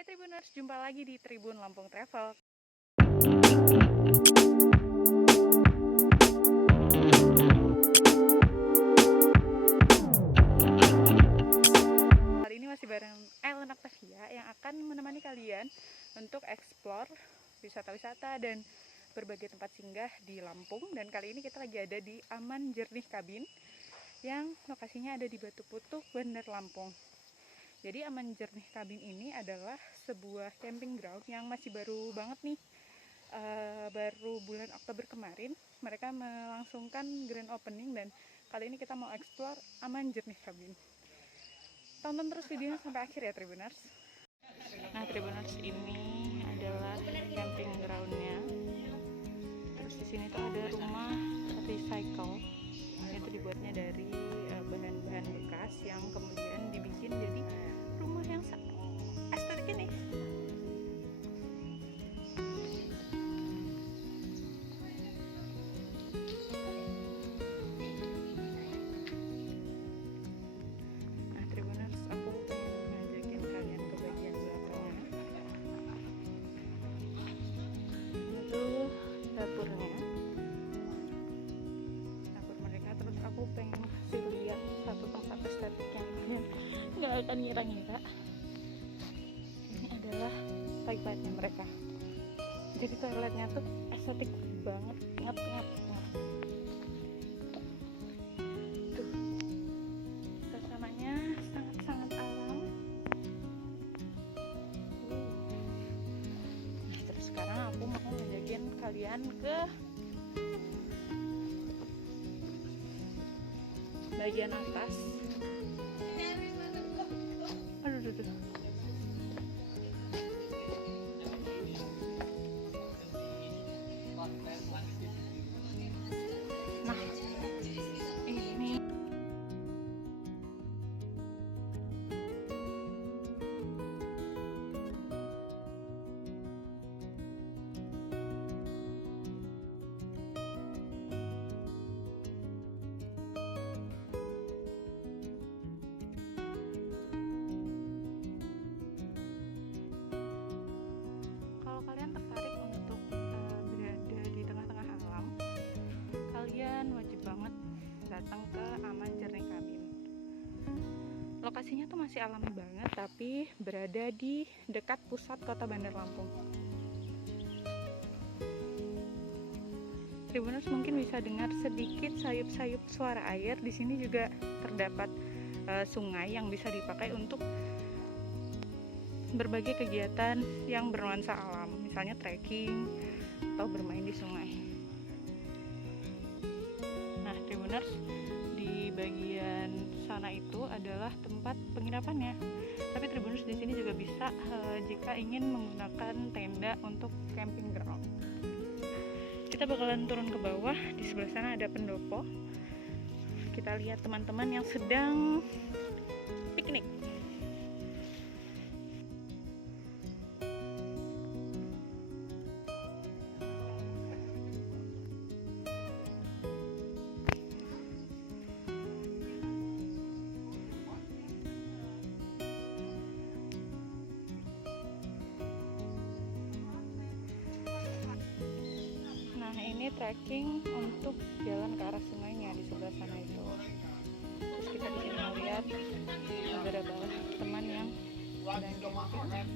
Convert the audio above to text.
Hai Tribuners, jumpa lagi di Tribun Lampung Travel. Kali ini masih bareng Ellen Octavia yang akan menemani kalian untuk explore wisata-wisata dan berbagai tempat singgah di Lampung. Dan kali ini kita lagi ada di Aman Jernih Cabin yang lokasinya ada di Batu Putuk, Bandar Lampung. Jadi Aman Jernih Cabin ini adalah sebuah camping ground yang masih baru banget nih, baru bulan Oktober kemarin mereka melangsungkan grand opening, dan kali ini kita mau explore Aman Jernih Cabin. Tonton terus videonya sampai akhir ya Tribuners. Nah Tribuners, ini adalah camping groundnya. Terus di sini tuh ada rumah recycle, itu dibuatnya dari bahan-bahan bekas yang kemudian dibikin jadi rumah yang estetik ini. Nah Tribuners, aku pengen ngajakin kalian ke bagian belakangnya. Itu dapurnya, dapur mereka. Terus aku pengen kasih lihat satu tempat estetik yang kalian nggak akan ngira-ngira. Ini adalah toiletnya mereka. Jadi toiletnya tuh estetik banget, ngap-ngap. Tuh, suasananya sangat-sangat alam. Nah, terus sekarang aku mau ngajakin kalian ke bagian atas. Aduh. Nah, ini kalau kalian tertarik untuk berada di tengah-tengah alam, kalian wajib banget datang ke Aman Jernih Cabin. Lokasinya tuh masih alami banget, tapi berada di dekat pusat kota Bandar Lampung. Tribuners mungkin bisa dengar sedikit sayup-sayup suara air. Di sini juga terdapat sungai yang bisa dipakai untuk berbagai kegiatan yang bernuansa alam, misalnya trekking atau bermain di sungai. Nah Tribuners, di bagian sana itu adalah tempat penginapannya. Tapi Tribuners di sini juga bisa jika ingin menggunakan tenda untuk camping ground. Kita bakalan turun ke bawah. Di sebelah sana ada pendopo. Kita lihat teman-teman yang sedang piknik. Nah ini trekking untuk jalan ke arah sungainya di sebelah sana itu. Terus kita di sini melihat beberapa teman yang sedang camping.